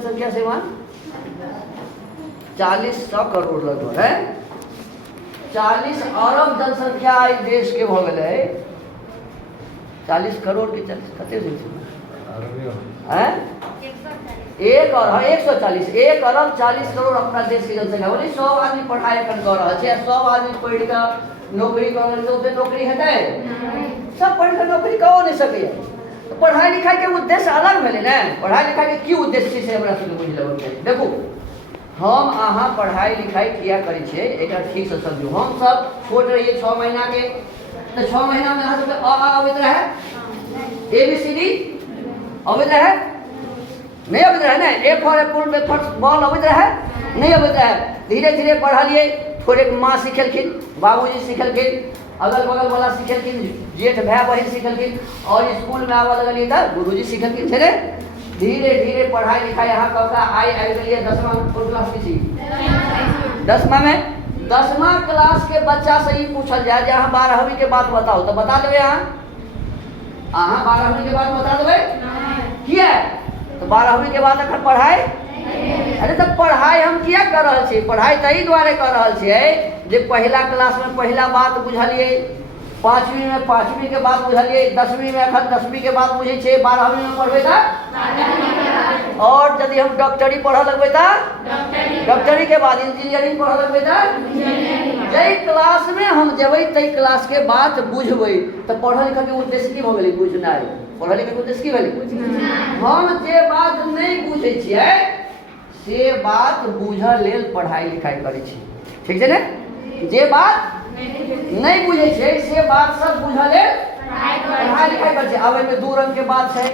संख्या से वहां 40 करोड़ लगभग है। 40 अरब जनसंख्या इस देश के हो गए 40 करोड़ के कते है 140 1 अरब 40 करोड़ अपना देश की जनसंख्या बोली। 100 आदमी पढ़ाई कर रहा है, 100 आदमी पढ़ कर नौकरी कर तो नौकरी है सब पढ़ कर नौकरी कहो नहीं सके। तो पढ़ाई लिखाई के उद्देश्य अलग भेले ना। पढ़ाई लिखाई के की उद्देश्य से हमरा सबके बुझ लेबे चाही। देखो हम अहाँ पढ़ाई लिखाई किया करी छे एटा ठीक से समझू। हम सब छोट रहिए 6 महीना के, तो 6 महीना में अहाँ सबके अ आबैत रहे, ABCD आबैत रहे नहीं आबैत रहे ना। A for apple B for ball आबैत रहे नहीं आबैत रहे। धीरे धीरे पढ़लिए, थोड़े माँ सिखेलखिन, बाबूजी सिखेलखिन, अगल बगल वाला सिखेलखिन, जेठ भाई बहन सिखेलखिन, और स्कूल में आवा लगलिए तो गुरुजी सिखेलखिन छे। धीरे धीरे पढ़ाई लिखाई यहाँ कका आई गई 10वां क्लास की थी 10वां में 10वां क्लास के बच्चा से ही पूछल जाए जहाँ 12वीं के बात बताओ तो बता देवे। यहाँ 12वीं के बात बता देवे किया तो 12वीं के बाद अखन पढ़ाई। अरे तो पढ़ाई हम किया कर रहे छी? पढ़ाई तही द्वारे कर रहे छी जे पहला क्लास में पहला बात बुझलिए, 5वीं में 5वीं के बाद बुझलिए, 10वीं में अखन 10वीं के बाद बुझे छे, 12वीं में पढ़बे था। और यदि हम डॉक्टरी पढ़ लगबे था डॉक्टरी के बाद इंजीनियरिंग पढ़ लगबे था। जई क्लास में हम जेबै तई क्लास के बात बुझबै। तो पढ़ लिख के उद्देश्य की भ गेलै बुझनाइ। पढ़ लिख के उद्देश्य की भेलै हम जे बात नहीं बुझे छियै से बात बुझल लेल पढ़ाई लिखाई करै छी। ठीक छै ने? जे बात नहीं बुझे छे से बात सब बुझल लेल पढ़ाई लिखाई करै छी। अब एमे दू रंग के बात है।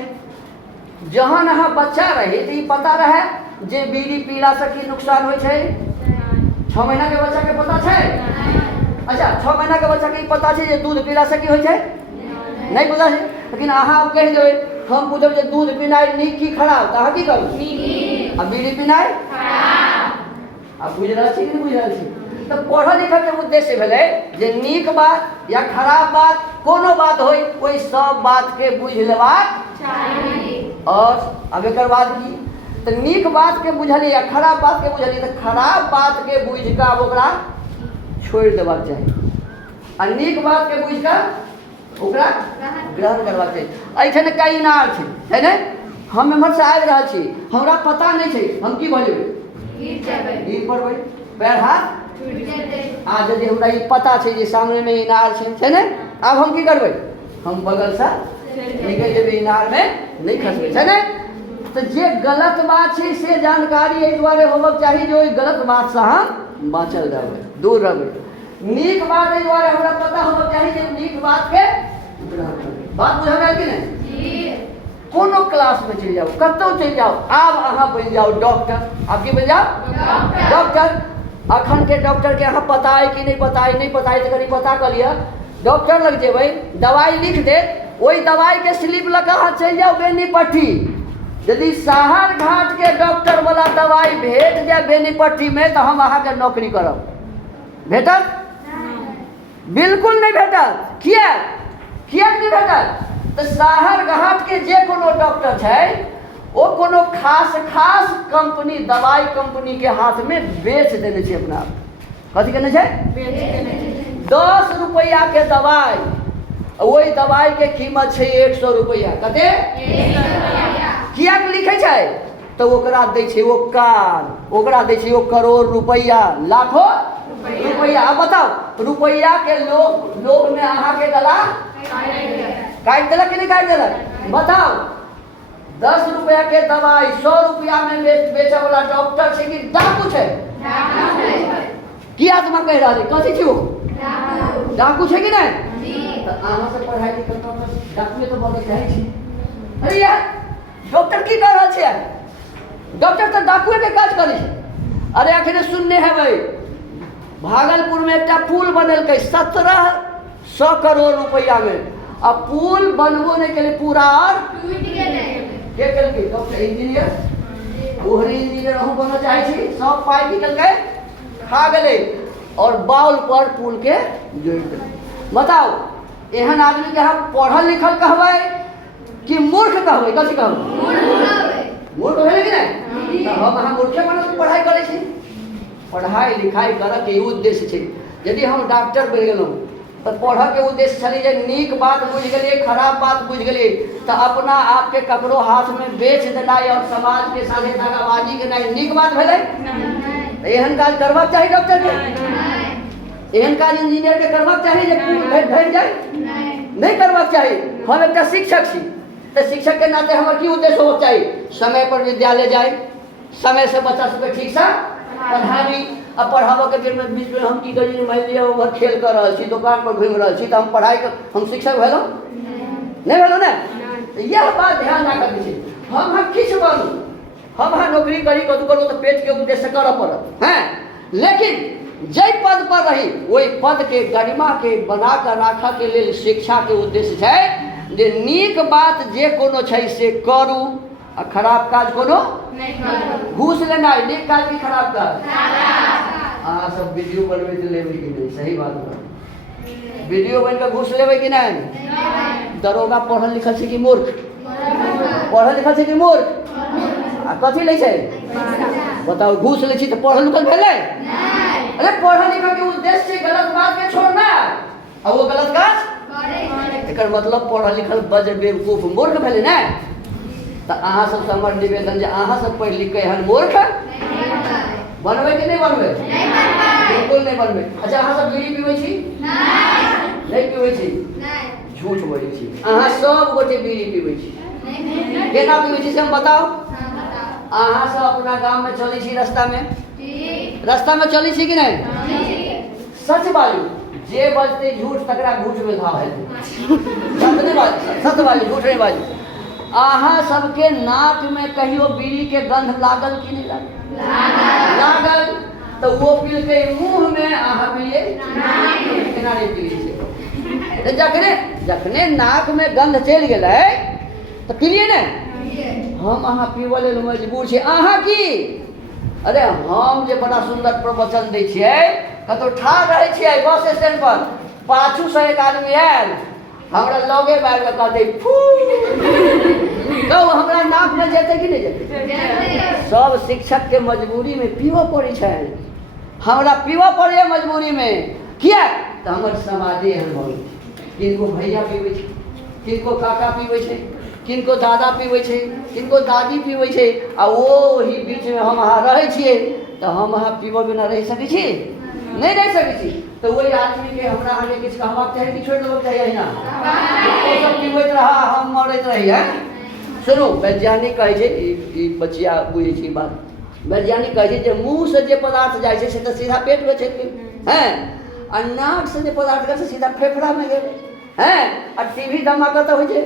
जहाँ अहाँ बच्चा रहे तो ये पता रहे जे बीड़ी पीला से की नुकसान हो 6 महीना के बच्चा के पता है। अच्छा 6 महीना के बच्चा के पता है जे दूध पीला से की हो नहीं पता है। लेकिन अहाँ कह देवे हम पूछब जे दूध पीनाई नीक की खराब तो अहाँ की करू? अब बीड़ी पीनाई अब बुझ रहा छी कि नहीं बुझ रहा छी? तो पढ़ल लिखल के उद्देश्य भेले जे नीक बात या खराब बात कोनो बात होई कोई सब बात के बुझ लेबाक चाहिए। और अब एक बाद की तो नीक बात के बुझलिए या खराब बात के बुझलिए तो खराब बात के बुझ के अब ओकरा छोड़ देबाक चाहिए और नीक बात के बुझ के ओकरा ग्रहण करबाक चाहिए। ऐठन कई इनार है ने हम एम्हर से आबि रहल छी, हमरा पता नहीं छै हम की भऽ जेबै गिर पड़बै पैर हाथ आ यदि हमरा ई पता छै जे सामने में इनार छै ने अब हम की करबै हम बगल से निकल जेबै इनार में नहीं खसबै छै ने। तो जे गलत बात है से जानकारी एहि दुआरे होबक चाहिए जो गलत बात से हम बाँचल रहबै दूर रहबै। नीक बात एहि दुआरे हमरा पता होबक चाहिए जे नीक बात के बात बुझल है कि नहीं? कोनो क्लास में चल जाओ कतौ चल जाओ अब अहाँ बन जाओ डॉक्टर। आप की बन जाओ डॉक्टर। अखन के डॉक्टर के अहाँ पता है कि नहीं पता है? नहीं पता है तो कहीं पता कर लिया। डॉक्टर लग जेबै दवाई लिख दे, वही दवाई के स्लिप लगा अहाँ चल जाओ बेनीपट्टी। यदि शहर घाट के डॉक्टर वाला दवाई भेट जाए बेनीपट्टी में तो हम अहाँ के नौकरी करब। भेटत? बिल्कुल नहीं भेटत। किया नहीं भेटत? तो शहर घाट के जे कोनो डॉक्टर है वो कोनो खास कंपनी दवाई कंपनी के हाथ में बेच देने छे अपना। कथी करने छे? 10 रुपया के दवाई, वही दवाई के कीमत है 100 रुपया। कते? किया लिखे छे? तो ओकरा दै छे वो कार, ओकरा दै छे वो करोड़ रुपया, लाखों रुपया। अब बताओ रुपया के लोग में अहाँ के गला काट देलक कि नहीं काट देलक? बताओ 10 रुपया के दवाई 100 रुपया में बेचे वाला डॉक्टर से कि डाकू है? की आत्मा कह रहा है कथी छी? डाकू है कि नहीं? तो अहाँ से पढ़ाई लिखल डाकू तो बहुत चाहे छी। अरे यार डॉक्टर की कर रहा है? डॉक्टर तो डाकुए के काज करे। अरे आखिर सुनने है भाई भागलपुर में एक पुल बनल 1700 करोड़ रुपया में। अब पुल बनबो नहीं के लिए पूरा और के करके डॉक्टर इंजीनियर ओहरे इंजीनियर हम बनना चाहे छी। सब पाई निकल के खा गए और बाउल पर पुल के जोड़ दे। बताओ एहन आदमी के हम पढ़ल लिखल कहबै कि मूर्ख कहबै? कथी कहबै? मूर्ख है कि नहीं? हम अहाँ मूर्खे मानल तो पढ़ाई करे छी। पढ़ाई लिखाई करऽ के उद्देश्य छै। यदि हम डॉक्टर बनि गेलहुँ तो पढ़ऽ के उद्देश्य छलै जे नीक बात बुझि गेलियै, खराब बात बुझि गेलियै तो अपना आप के ककरो हाथ में बेच देनाइ और समाज के साथे दगाबाजी केनाइ नीक बात भेलै? एहन काज करबाक चाही डॉक्टर के? एहन काज इंजीनियर के करबाक चाही जे भेट जाए? नहीं करबाक चाही। हम एक शिक्षक छी तो शिक्षक के नाते हमार की उद्देश्य होना चाहिए? समय पर विद्यालय जाए, समय से बच्चा सबके ठीक से पढ़ाबी। अब पढ़ाबऽ के बीच में हम की करी, मान लिअ उम्हर खेल कर रहल छी, दुकान पर घूमि रहल छी तो हम पढ़ाई हम शिक्षक भेलहुँ? नहीं भेलहुँ ने? यह बात ध्यान राखऽ के छै। हम किछु बनू, हम नौकरी करी, कतहु करू तो पेट के उद्देश्य करऽ पड़त हैं, लेकिन जै पद पर रही वही पद के गरिमा के बना कर राखऽ के लेल शिक्षा के उद्देश्य छै जे नीक बात जे कोनो छै से करू आ खराब काज कोनो नहीं करू। घूस लेनाइ नीक काज की खराब काज? अहाँ सब वीडियो बनबै के लेबै कि नहीं? सही बात बा। वीडियो बन के घूस लेबै कि नहीं? दरोगा पढ़ल लिखल छै कि मूर्ख? पढ़ल लिखल छै कि मूर्ख? आ कथी लै छै? बताओ, घूस लै छी तो पढ़ल लिखल भेलै? अरे पढ़ल लिखल के उद्देश्य छै गलत बात के छोड़ना और वो गलत काज एकर मतलब पढ़ल लिखल बज बेवकूफ मूर्ख भेलै ने? तो अहाँ सब से हमर निवेदन जे अहाँ सब पढ़ लिख के एहन मूर्ख बनबै कि नहीं बनबै? बिल्कुल नहीं बनबै। अच्छा, अहाँ सब बीड़ी पीबै छी? नहीं पीबै छी? झूठ बोलै छी। अहाँ सब गोटे बीड़ी पीबै छी। केना पीबै छी से हम बताओ। अहाँ सब अपना गांव में चलै छी, रास्ता में चलै छी कि नहीं? सच बाजू, जे बजते झूठ तकरा घूठ में घाव है। सच बाजू, झूठ नहीं बाजू। अहाँ सबके नाक में कहियो बीड़ी के गंध लागल कि नहीं लागल? तो वो पील के मुंह में अहाँ पिए केना नहीं पिए छै? जखने नाक में गंध चलि गेलै तो पिलिए ने? हम अहाँ पीबऽ लेल मजबूर छी। अहाँ की? अरे हम जे बड़ा सुंदर प्रवचन दै छियै, कतौ ठाढ़ रहै छियै बस स्टैंड पर, पाछू से एक आदमी आयल हमरा लगे बैठ के कहते फू, कहू हमरा नाक में जेतै कि नहीं जेतै? सब शिक्षक के मजबूरी में पीबऽ पड़ै छै। हमरा पीबऽ पड़ैए मजबूरी में। किया? तो हमर समाजे एहन भऽ गेल। किनको भैया पीबै छै, किनको काका पीबै छै, किनको दादा पीबै छै, किनको दादी पीबै छै, आ ओही बीच में हम अहाँ रहै छियै तो हम अहाँ पीबऽ बिना रहि सकै छी? नहीं रह सकै छी। तो वही आदमी के हमरा आगे किछु कहबाक चाही कि छोड़ि देबाक चाही? अहिना ओ सब पीबैत रहा, हम मरैत रही है। सुनू, वैज्ञानिक कहै छै, ई बचिया बुझै छी बात, वैज्ञानिक कहै छै जे मुँह से जे पदार्थ जाइ छै से तो सीधा पेट में चलि गेल हैं, आ नाक से जे पदार्थ गेल से सीधा फेफड़ा में गेल हैं, आ टीवी धमाका तो होइ छै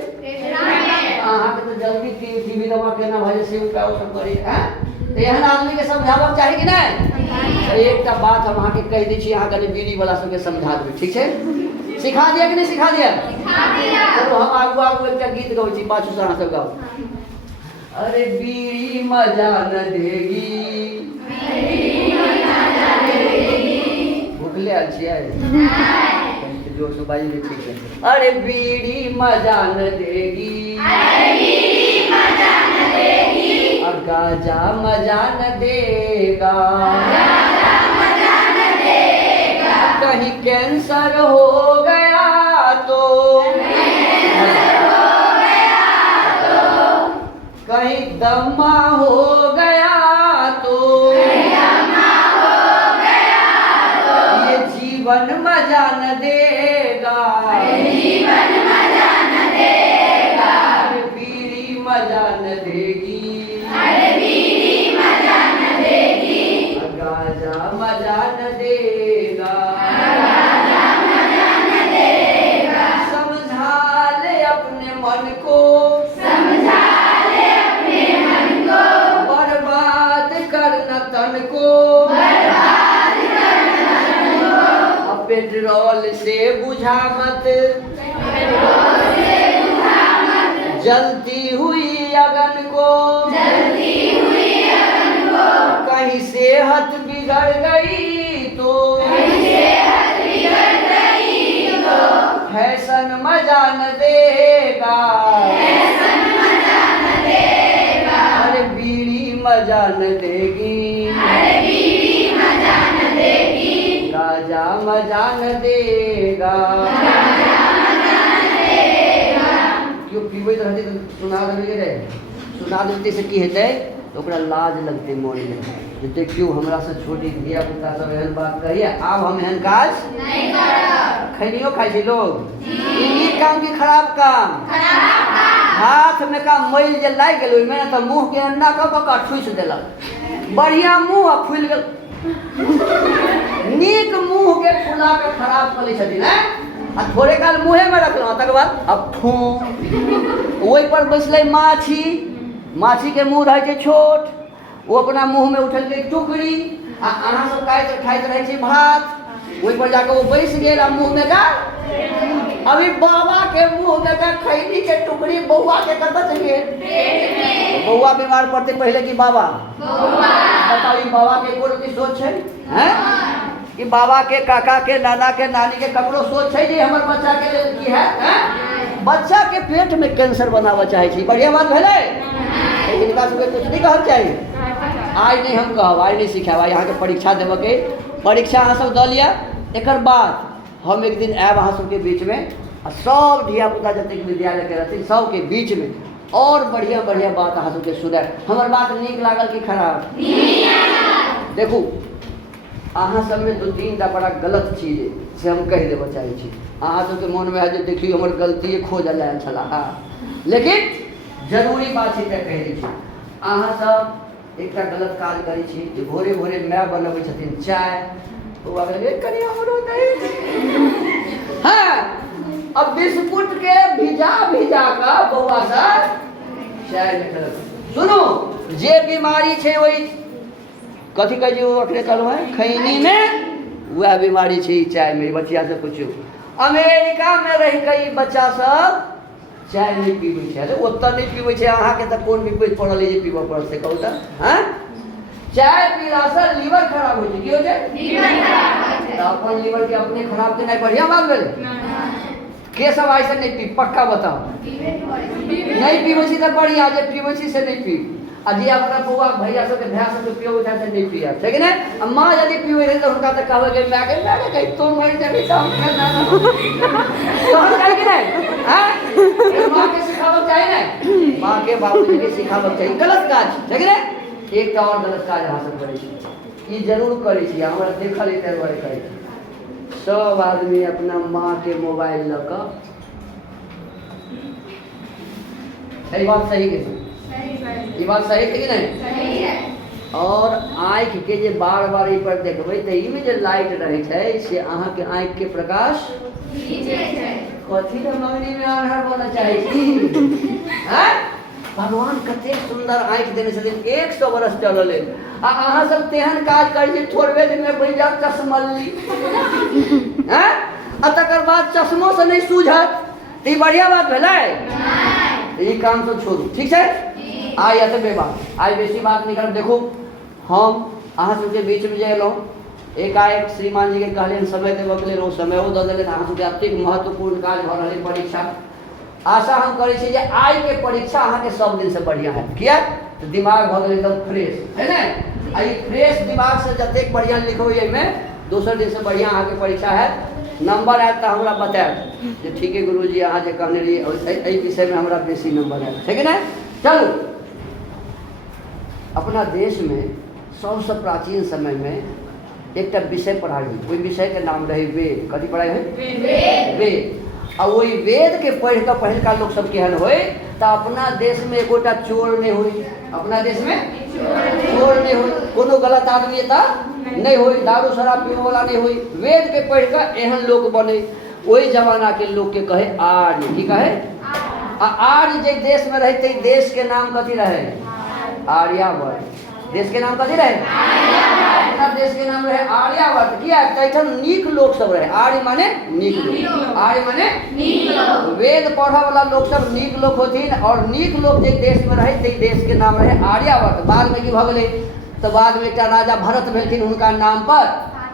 अहाँ के तो जल्दी टीवी धमाका केना भऽ जाइ से उपाय सब करी हैं। तो एहन आदमी के समझाबक चाही कि नहीं? एकटा बात हम अहाँ के कहि दै छी, अहाँ कनि बीड़ी वाला सबके समझा देबै, ठीक छै? सिखा दिया कि नहीं सिखा दिया? चलो हम आगू एकटा गीत गबै छी, पाछू से अहाँ सब गाओ। अरे बीड़ी मजा न देगी, भूखले आल छियै? जो सुबाई भी ठीक है। अरे बीड़ी मजा न देगी, और गाजा मजा न देगा, कहीं कैंसर हो गया तो, कहीं दमा हो गया तो, ये जीवन मजा न देगा, अरे बीड़ी मजा न देगी, गाजा मजा न देगा, समझा ले अपने मन को, बर्बाद करना तन को, पेट्रोल से बुझा मत, जलती हुई अगन को, कहीं सेहत बिगड़ गई तो, फैशन मजा न देगा, अरे बीड़ी मजा मजा न देगी, राजा मजा न देगा। क्यों पीबैत रहते तो सुना देते से की हेतै तो ओकरा लाज लगते मोन में, जे देखियो हमरा से छोटी धिया पुता सब एहन बात कहिए, आब हम एहन काज नहीं करब। खैनियो खाइ छै लोग, ई नीक काम की खराब काम? हाथ में का मैल जे लागि गेल ओहिमे तऽ मुँह के एना कऽ कऽ ठुसि देलक, बढ़िया मुँह आ फुलि गेल। नीक मुँह के फुला के खराब कऽ लै छथिन आ थोड़े काल मुँहे में रखलहुँ, तकर बाद अब ठू ओहि पर बैसले माछी, माछी के मुँह रहे छै छोट, वो अपना मुँह में उठल के टुकड़ी आ अहाँ सब खाइत रहे छै भात, वही पर जाकर वो बैस गेल आ मुँह में का अभी बाबा के मुँह में का खैनी के टुकड़ी बउआ के कतऽ चल गेल? बउआ बीमार पड़ते पहले कि बाबा? बताओ बाबा के कोन की सोच है कि बाबा के काका के नाना के नानी के ककरो सोच है जे हमर बच्चा के लेल की है? बच्चा के पेट में कैंसर बनाबऽ चाहे छी, बढ़िया बात भेलै, लेकिन इनका सबके कुछ नहीं कहब चाही। आज नहीं हम कहब, आज नहीं सिखाब, आज अहाँके परीक्षा देबऽ के, परीक्षा अहाँ सब दऽ लिअ, एकर बाद हम एक दिन आयब अहाँ सबके बीच में आ सब धिया पुता जतेक विद्यालय के रहथिन सबके बीच में और बढ़िया बढ़िया बात अहाँ सबके सुनाए। हमर बात नीक लागल कि खराब? देखू अहाँ सब में दू तीन टा बड़ा गलत चीज है से हम कह देबऽ चाहे छी, अहाँ सबके मन में है जे देखियो हमर गलती खोजल जाए छला, लेकिन जरूरी बात छै तऽ कहि दै छी। अहाँ सब एकटा गलत काज करै छी जे भोरे भोरे माय बनबै छथिन चाय, बउआ कहले कनी हमरो दही, हाँ अब बिस्कुट के भिजा का बउआ सब चाय में खलक। सुनो जे बीमारी छै वही कथी कहै छै ओकरे कहलहुँ है खैनी में, वह बीमारी छै चाय में। बच्चा से पूछियो अमेरिका में रह के बच्चा सब चाय नहीं पीबै छै, ओतऽ नहीं पीबै छै, अहाँके तऽ कोन विपरीत पड़ल है जे पीबऽ पड़त से कहू तऽ? हाँ चाय पीला से लीवर खराब होइ छै, की होइ छै? लीवर खराब होइ छै। अपन लीवर के अपने खराब केनाइ बढ़िया बात भेलै? के सब ऐसे नहीं पी? पक्का बताओ। नहीं पीबै छी तऽ बढ़िया, जे पीबै छी से नहीं पी, आ जे अपना बौआ भैया सबके भाय सबके पियो छै से नहीं पिया, छै कि नहीं? माँ यदि पीबै रहै तऽ हुनका तऽ कहबै कि माय के कहि तो मरि जेबै तऽ हम कहल जाइ कि नहीं? हाँ माँ के सिखाबऽ चाही नहीं, माँ के बाबूजी के सिखाबऽ चाही, गलत काज छै कि नहीं? एक और गलत काज अहाँ सब करै छी, ई जरूर करै छी, हमरा देखल एते दुआरे करै छी। सब आदमी अपना माँ के मोबाइल लऽ कऽ, सही बात सही के ई बात सही है कि नहीं? सही है। और आँख के जे बार बार ई पर देखबै तऽ ई में जे लाइट रहे छै से अहाँ के आँख के प्रकाश खींचे छै। कथी ले मंगनी में आन्हर बनऽ चाहे छी? हैं भगवान कते सुंदर आँख देने छथिन, 100 बरस चलल है आ अहाँ सब तेहन काज करै छी थोड़बे दिन में बनि जाएत चश्मल्ली, हैं आ तकर बाद चश्मो से नहीं सूझत, ई बढ़िया बात भेलै? ई काम तो छोड़ू, ठीक है? आइ एतबे बात, आइ बेसी बात नहीं करब। देखू हम अहाँ सबके बीच में जे एलहुँ, एकाएक श्रीमान जी के कहलियन समय देबऽ के लेल, ओ समयो दऽ देलनि। अहाँ सबके अतेक महत्वपूर्ण काज भऽ रहल है परीक्षा, आशा हम करै छी जे आइ के परीक्षा अहाँ के सब दिन से बढ़िया है, किया तो दिमाग भऽ गेल एकदम फ्रेश है ने, आ ई फ्रेश दिमाग से जतेक बढ़िया लिखबै एहिमे दोसर दिन से बढ़िया अहाँ के परीक्षा है। नंबर आयत तऽ हमरा बतायब जे ठीक है गुरुजी अहाँ जे कहने रहिए एहि विषय में हमरा बेसी नंबर आयत, है कि नहीं? चलू अपना देश में सबसे प्राचीन समय में एक विषय पढ़ाई, ओहि विषय के नाम रहे वेद। कथी पढ़ाई है? वेद। आ वही वेद के पढ़ कर पहिलका लोग सब केहन होय तो अपना देश में एगोटा चोर नहीं होई, अपना देश में चोर नहीं होई, कोनो गलत आदमी एता नहीं होई, दारू शराब पीने वाला नहीं होई, वेद के पढ़ कर एहन लोग बने। वही जमाना के लोग के कहे आर्य, की कहे? आर्य जे देश में रहते देश के नाम कथी रहे? आर्यावर्त। देश के नाम कथी रहे? अपना देश के नाम रहे आर्यावर्त। किया? तैठन नीक लोग सब रहे, आर्य माने नीक लोग, आर्य माने नीक लोग, वेद पढ़ा वाला लोग सब नीक लोग होथिन, और नीक लोग जे देश में रहे ते देश के नाम रहे आर्यावर्त। बाद में की भ गेलै तो बाद में एक राजा भरत भेलखिन, हुनका नाम पर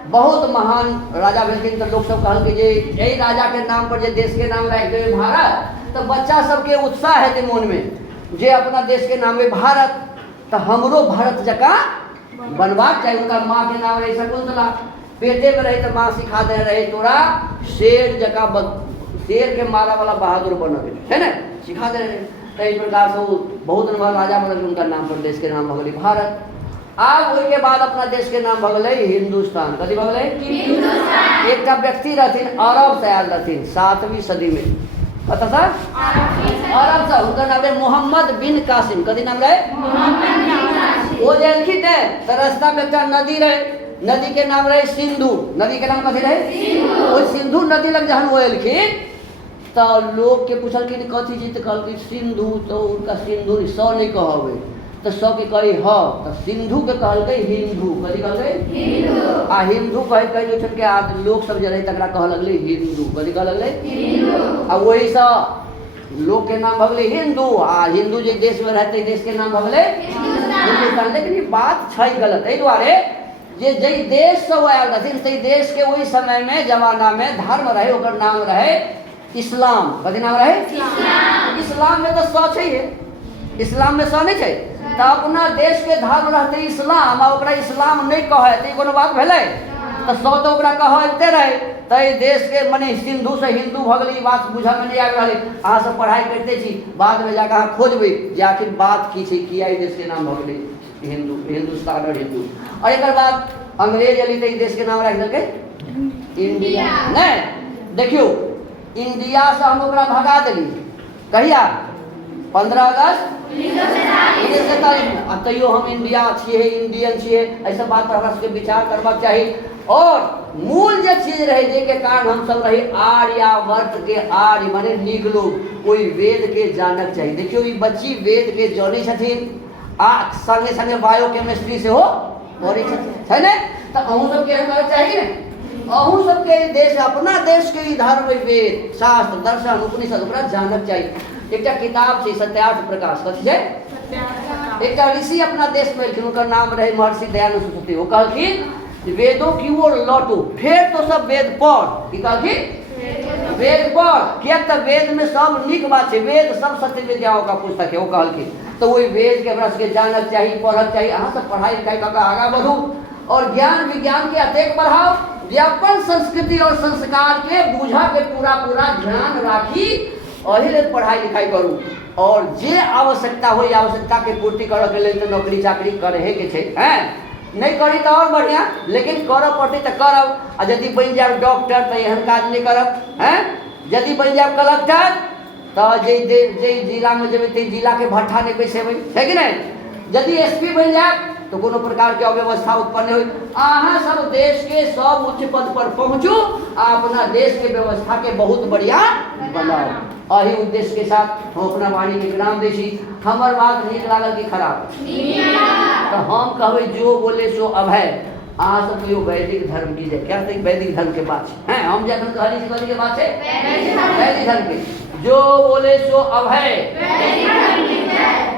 बहुत महान राजा भेलखिन, तो लोग सब कहल जे यही राजा के नाम पर जे देश के नाम राखि देबै भारत, तो बच्चा सबके उत्साह हेतै मोन में जे अपना देश के नाम है भारत, तो हमरो भारत जका बनवाक चाहिए। उनका माँ के नाम रहे शकुंतला, पेटे में रहे तो माँ सिखा दे रहे तोरा शेर जका शेर के मारा वाला बहादुर बनबे है ना, सिखा दे रहे। तो इस प्रकार से बहुत नंबर राजा बनल, उनका नाम पर देश के नाम भगले भारत। आब के बाद अपना देश के नाम भगले हिंदुस्तान। कथी भगले? हिंदुस्तान। एक व्यक्ति रहथिन अरब से आयल रहथिन 7वीं सदी में, पता था अरब से, उनका नाम है मोहम्मद बिन कासिम। कथी नाम रहे? वो जलखिन है तो रास्ता में एक नदी रहे, नदी के नाम रहे सिंधु। नदी के नाम कथी रहे? वो सिंधु नदी लग जहन वो एलखिन तो लोग के पूछलखिन कथी चीज, कहलखिन सिंधु। तो उनका सिंधु सौ नहीं कहवे तो सौ के कही ह, तो सिंधु के कहलकै हिंदू। कथी कहलकै? हिंदू। आ हिंदू कहे जो के आज लोग सब जे रहे तकरा कह लगले हिंदू। कथी कह लगले? हिंदू। आ वही सा लोग के नाम भगले हिंदू, आ हिंदू जे देश में रहते देश के नाम भगले हिंदुस्तान। लेकिन ये बात छै गलत, एहि दुआरे जे जई देश से आयल रहथिन तई देश के वही समय में जमाना में धर्म रहे, ओकर नाम रहे इस्लाम। कथी नाम रहे? इस्लाम। इस्लाम में तो सौ छै, इस्लाम में सौ नहीं छै। तो अपना देश के धर्म रहते इस्लाम, आ ओकरा इस्लाम नहीं कहे तो कोनो बात भेलै? तो सौ तो ओकरा कहते रहे। तो देश के मने सिंधु से हिंदू भगली, बात बुझ में नहीं आबि रही। अहाँ सब पढ़ाई करते छी, बाद में जाकर अहाँ खोजबै जे आखिर बात की छै, किया देश के नाम भगले हिंदू, हिंदुस्तान और हिंदू। और एक बाद अंग्रेज अली तो देश के नाम रख देलकै इंडिया। नहीं देखियो, इंडिया से हम ओकरा भगा देली कहिया? 15 अगस्त 1947। अब तैयो हम इंडिया छिए, इंडियन छिए, ऐसा बात पर हमरा सबके विचार करबाक चाही। और मूल जो चीज रहे जे कारण हम सब रहे आर्यावर्त के, आर्य माने नीक लोग, कोई वेद के जानक चाहिए। देखियो ई बच्ची वेद के जाने छथिन, आ संगे संगे बायोकेमिस्ट्री से हो पढ़े छथिन, है ने? तो अहूँ सबके करबाक चाहिए ने। अहूँ सबके देश, अपना देश के धर्म, वेद, शास्त्र, दर्शन, उपनिषद ओकरा जानक चाहिए। एक किताब छै सत्यार्थ प्रकाश। कथी छै? एक ऋषि अपना देश में एलखिन, उनका नाम रहे महर्षि दयानंद सरस्वती। वो कहलखिन वेदों की ओर लौटो, फिर तो सब वेद पढ़। की कहलखिन? वेद पढ़, किया तो वेद में सब नीक बात है, वेद सब सत्य विद्याओं का पुस्तक है। वो कहलखिन तो वही वेद के हमरा सबके जानक चाहिए, पढ़क चाहिए। अहाँ सब पढ़ाई लिखाई कर आगा बढ़ू और ज्ञान विज्ञान के अतेक बढ़ाओ, जे अपन संस्कृति और संस्कार के बूझा के पूरा पूरा ध्यान राखी, अही लेल पढ़ाई लिखाई करू। और जे आवश्यकता हो, आवश्यकता के पूर्ति करे के लेल तो नौकरी चाकरी करे के छै, हैं? नहीं करी तो और बढ़िया, लेकिन कर पड़ते तो करब। आ यदि बन जाए डॉक्टर तो एहन काज नहीं करब, हैं? यदि बन जाए कलेक्टर तो जे जिला में जेबै ते जिला के भट्ठा नहीं बैसेबै, है कि नहीं? यदि एसपी बन जाए तो कोनो प्रकार के अव्यवस्था उत्पन्न हो। अहाँ सब देश के सब उच्च पद पर पहुँचू, अपना देश के व्यवस्था के बहुत बढ़िया बनाओ। अही उद्देश्य के साथ हम अपना वाणी के विराम दै छी। हमर बात नीक लागल कि खराब? तो हम कहबै जो बोले सो अभय। अहाँ सब कहियो वैदिक धर्म की क्या वैदिक धर्म के बात है, हम जखन कहली कथी के बात है? वैदिक धर्म के। जो बोले सो अभय।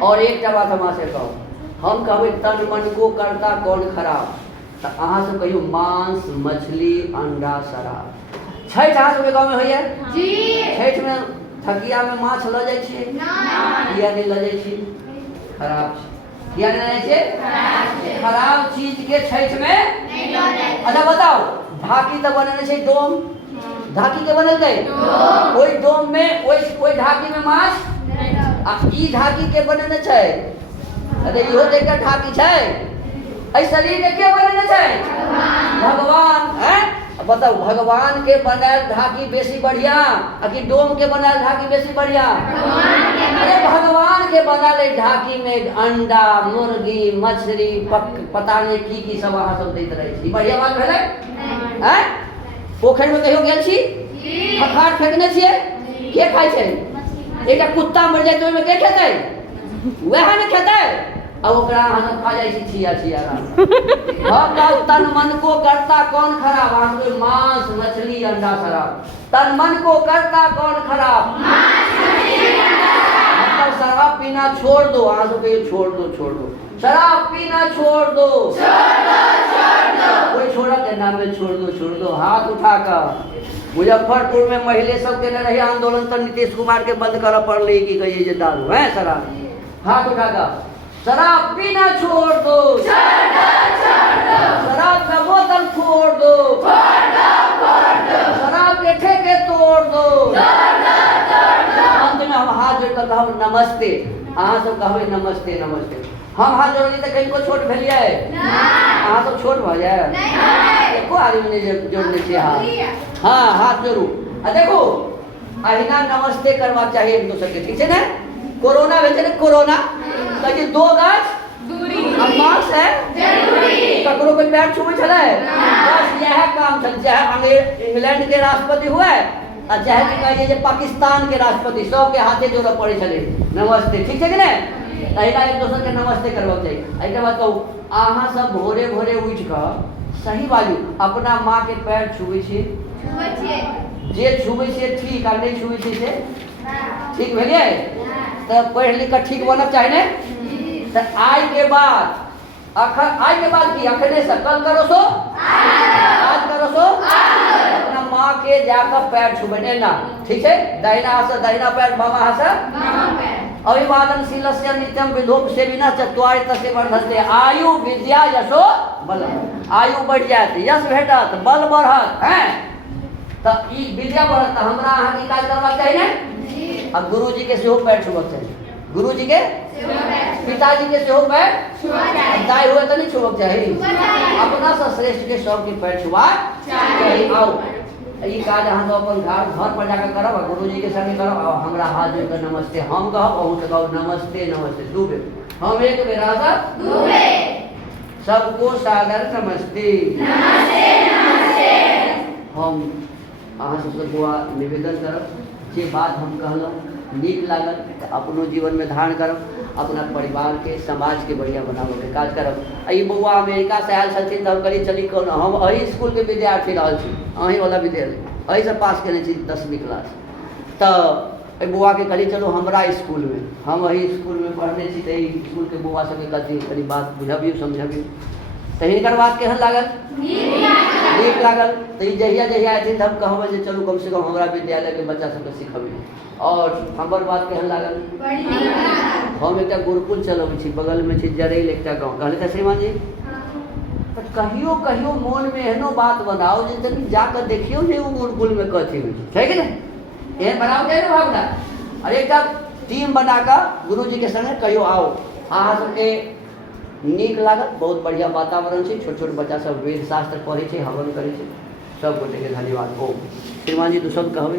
और एक बात हम से कहूँ, हम कहबै तन मन को करता कौन खराब। तो अहाँ सब कहियो मांस, मछली, अंडा, शराब। छठ अहाँ सबके गाँव में होइए? छठ में थकिया में माछ ल जाइ छियै? किया नहीं ल जाइ छियै? खराब छै। किया नहीं ल जाइ छियै? खराब चीज के छठ में नहीं ल जाइ। अच्छा बताओ, ढाकी तो बनल छै डोम, ढाकी के बनल छै ओई डोम में, ओई ढाकी में माछ, आ ई ढाकी के बनल छै? अरे इहो देख के ढाकी छै। ऐ शरीर के के बनल छै? भगवान। हैं? बताओ, भगवान के बनायल ढाकी बेसी बढ़िया कि डोम के बनायल ढाकी बेसी बढ़िया? अरे भगवान के बनायल ढाकी में अंडा, मुर्गी, मछली, पता नहीं की सब अहाँ सब दैत रहे छी। बढ़िया बात भेलै? हैं? पोखरि में कहियो गेल छी? हथार फेंकने छियै? के खाइ छै? एकटा कुत्ता मर जाए तो ओहिमे के खेतै? वएह ने खेतै। अब ओकरा अहाँ सब खा जाइ छी छिया छिया। हम तन मन को करता कौन खराब? अहाँ सब मांस, मछली, अंडा, शराब। तन मन को करता कौन खराब? मतलब शराब पीना छोड़ दो। अहाँ सब कहियो छोड़ दो, छोड़ दो, शराब पीना छोड़ दो, कोई छोड़ा के नाम में छोड़ दो, छोड़ दो। हाथ उठा कर मुजफ्फरपुर में महिला सब के रही आंदोलन तो नीतीश कुमार के बंद कर पड़े कि कहिए दारू है शराब। हाथ उठा कर शराब पीना छोड़ दो, शराब का बोतल फोड़ दो, शराब के ठेके तोड़ दो। अंत में हम हाथ जोड़कर कहब नमस्ते। अहाँ सब कहबे नमस्ते नमस्ते। हम हाथ जोड़ली तो कहीं को छोट भेलिए, अहाँ सब छोट भ जाए एको आदमी ने जोड़ने से हाथ। हाँ हाथ जोड़ू। देखो अहिना नमस्ते करवा चाहिए एक दूसरे के, ठीक है ना। कोरोना भेजे ना, कोरोना कहीं 2 गज दूरी, मास्क है जरूरी, ककरो कोई पैर छुए चले, बस यह काम चल। चाहे इंग्लैंड के राष्ट्रपति हुए और चाहे कि कहिए पाकिस्तान के राष्ट्रपति, सब के हाथे जोड़ पड़े चले नमस्ते, ठीक है कि नहीं। अहिना एक दूसरे के नमस्ते करवा चाहिए। एहिके बाद कहू अहाँ सब भोरे भोरे उठ कर सही बाजू अपना माँ के पैर छुए छे, जे छुए छे ठीक और नहीं छुए छे से ठीक भेलिए। तो पढ़ लिख कर ठीक बनब चाहिए ने। तो आज के बाद की अखने से कल करो सो आज करो सो अपना माँ के जाकर पैर छुबने ना, ठीक है। दाहिना हाथ से दाहिना पैर, बामा हाथ से अभिवादनशीलस्य नित्यम विधोप सेविना चत्वारि तस्य वर्धते आयु विद्या यशो बल। आयु बढ़ जात, यश भेटत, बल बढ़त हैं। तो ई विद्या बढ़त हमरा अहाँ की काज करवा चाहिए ने। अब गुरु जी के सेहो पैर छुबक चाहिए, गुरु जी के पिताजी के सेहो पैर दाई हुए तो नहीं छुबक चाहिए, अपना से श्रेष्ठ के सब के पैर छुआ चाहिए। आओ ये काज अहाँ तो अपन घर पर जाकर करब, गुरु जी के संगे करब। और हमरा हाथ जोड़कर नमस्ते हम कहब, अहूँ से कहब नमस्ते नमस्ते। 2 बेर हम एक बेर आदत 2 बेर सबको सादर नमस्ते हम अहाँ सबसे दुआ निवेदन करब। जे बात हम कहलहुँ नीक लागल तो अपनो जीवन में धारण करब, अपना परिवार के समाज के बढ़िया बनाबे के काज करब। ई बउआ अमेरिका से आयल छथिन तो हम कहली चली कौन हम अही स्कूल के विद्यार्थी रहल छी, अही वाला विद्यालय अही से पास केने छी 10वीं क्लास। तो बउआ के कहली चलो हमरा स्कूल में, हम अही स्कूल में पढ़ने छी। तो स्कूल के बउआ सबके कहती कनी बात बुझबियो समझबियो। तो हिनकर बात केहन लागल, नीक लागल। तो जहिया अयथिन हम कहब जे चलू कम से कम हमरा विद्यालय के बच्चा सबके सिखबियो। और हमर बात केहन लागल, हम एक गुरुकुल चलबै छी, बगल में छी जरैल एक गाँव। कहले तो श्रीमान जी कहियो कहियो मन में एहनो बात बनाओ जे तनी जाकर देखियो जे वो गुरुकुल में कथी होइ छै कि नहीं। एहन बनाओ के भावना और एक टीम बनाकर गुरु जी के संगे कहियो आओ। अहाँ सबके नीक लागत, बहुत बढ़िया वातावरण छै। छोट छोट बच्चा सब वेद शास्त्र पढ़े छै, हवन करे छै। सब गोटे के धन्यवाद। ओम श्रीमान जी तो सब कहबे।